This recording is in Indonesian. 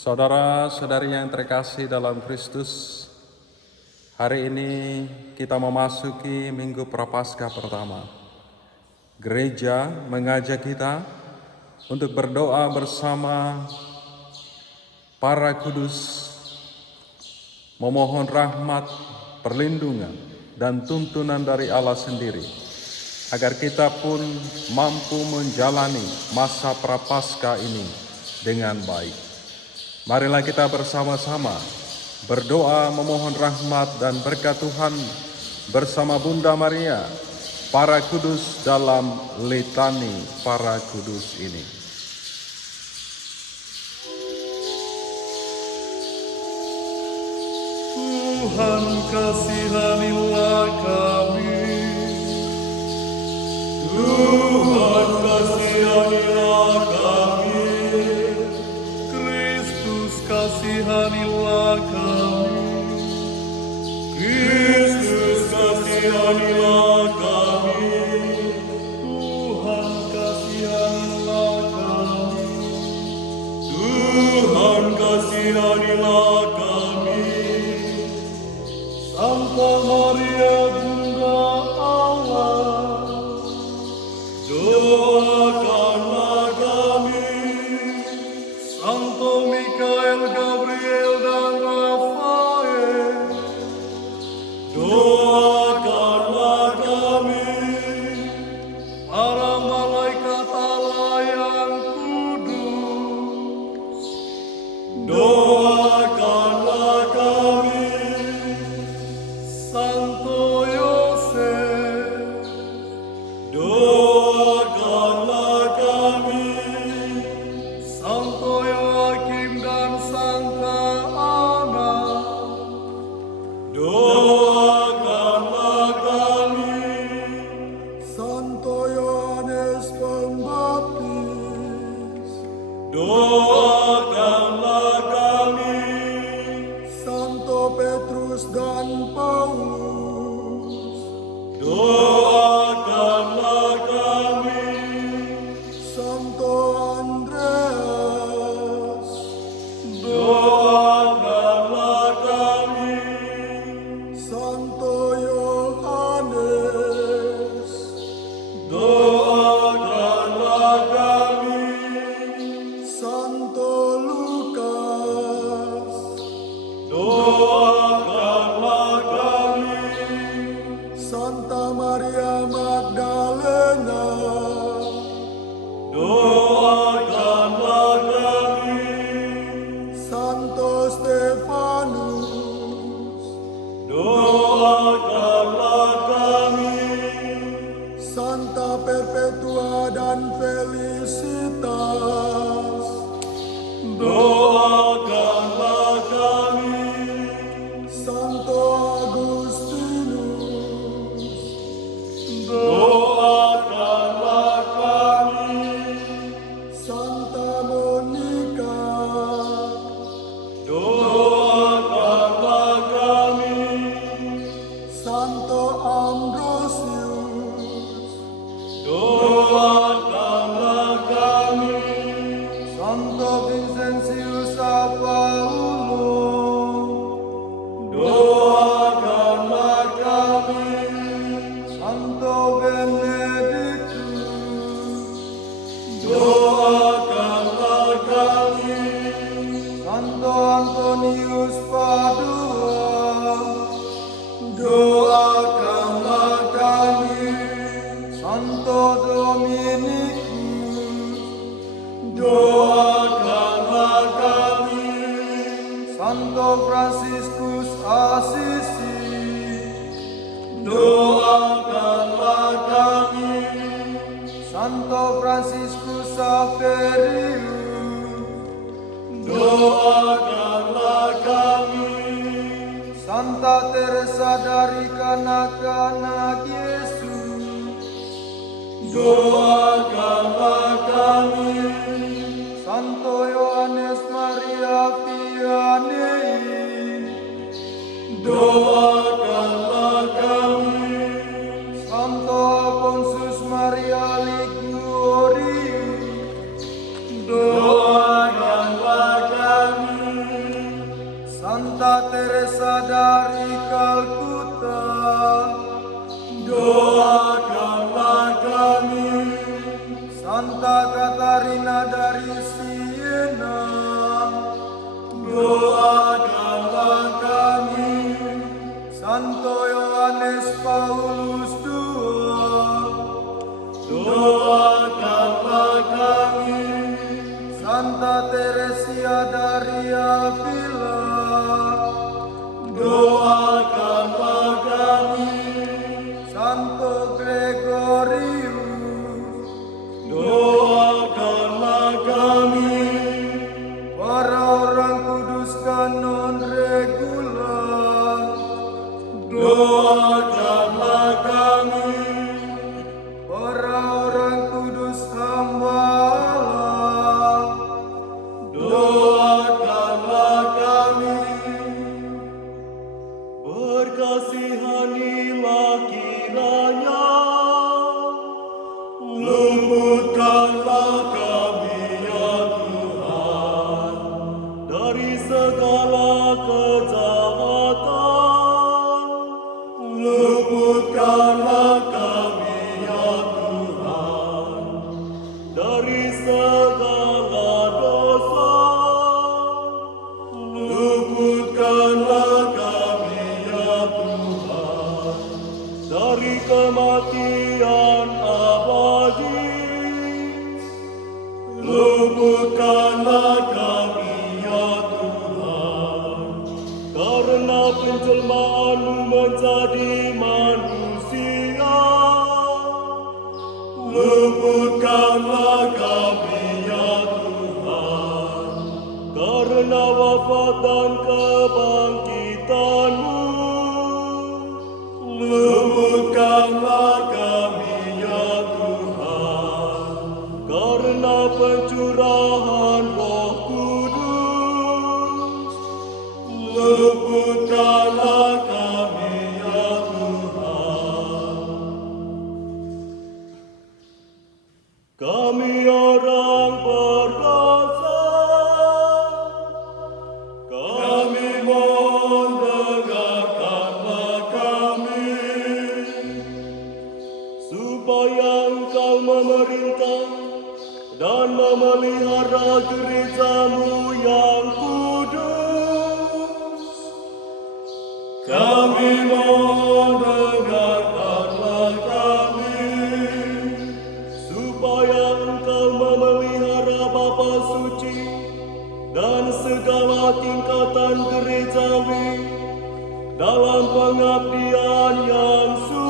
Saudara-saudari yang terkasih dalam Kristus, hari ini kita memasuki Minggu Prapaskah pertama. Gereja mengajak kita untuk berdoa bersama para kudus, memohon rahmat, perlindungan, dan tuntunan dari Allah sendiri, agar kita pun mampu menjalani masa Prapaskah ini dengan baik. Marilah kita bersama-sama berdoa memohon rahmat dan berkat Tuhan bersama Bunda Maria, para kudus dalam litani para kudus ini. Tuhan kasihanilah kami, Tuhan kasihanilah kami, Kristus kasihanilah kami, Kristus kasihanilah kami, Tuhan kasihanilah kami, Tuhan kasihanilah kami. Santa Maria Bunda Allah, doakanlah kami. Santo Mikael, Gabriel, dan Rafael, doakanlah kami. Para malaikat Allah yang kudus, doakanlah kami. Santo Yosef, doakanlah kami. Santo Yoakim dan Santa Ana, doakanlah kami. Santo Yohanes Pembaptis, doakanlah kami. Santo Petrus dan Paulus, doakanlah kami. Santo Andreas, doakanlah kami. Santo Yohanes, doakanlah kami. Santo Lukas, doakanlah kami. Santa Maria Magdalena, doakanlah kami. Santo Stefanus, doakanlah kami. Santa Perpetua dan Felicitas, doakanlah kami. Santo Agustinus, doakanlah kami. Santa Monica, doakanlah kami. Santo Ambrosius, doakanlah kami. Santo Vincentius Apaulo, doakanlah kami. Santo Benedictus, doakanlah kami. Santo Antonius Padua, doakanlah kami. Santo Dominikus, doakanlah kami. Santo Fransiskus Assisi, doakanlah kami. Santo Fransiskus Saverius, doakanlah kami. Santa Teresa dari kanak-kanak Yesus, doakanlah kami. Santo Yohanes Maria Vianney, doakanlah kami. Santo Alfonsus Maria Liguorius, doakanlah kami. Teresia dari Avila, doakanlah kami. Santo Gregorius, doakanlah kami. Para orang kudus kanon regular, doakanlah kami. Para orang kudus hamba Allah, doakanlah kami. Berkasihanilah kiranya, luputkanlah kami ya Tuhan dari segala kejahatan. Luputkanlah kami ya Tuhan dari segala dosa. Luputkanlah kami ya Tuhan dari kematian abadi. Luputkanlah kami ya Tuhan karena penjelmaan-Mu menjadi manusia. Luputkanlah kami ya Tuhan karena wafat dan kebangkitan-Mu. Luputkanlah kami ya Tuhan karena pencurahan Roh Kudus. Luputkanlah kami ya Tuhan. Kami orang berdosa, kami mohon dengarkanlah kami, supaya Engkau memerintah dan memelihara gereja-Mu yang kudus. Kami mohon dengarkanlah kami, supaya Engkau memelihara Bapa Suci dan segala tingkatan gerejawi dalam pengabdian yang suci.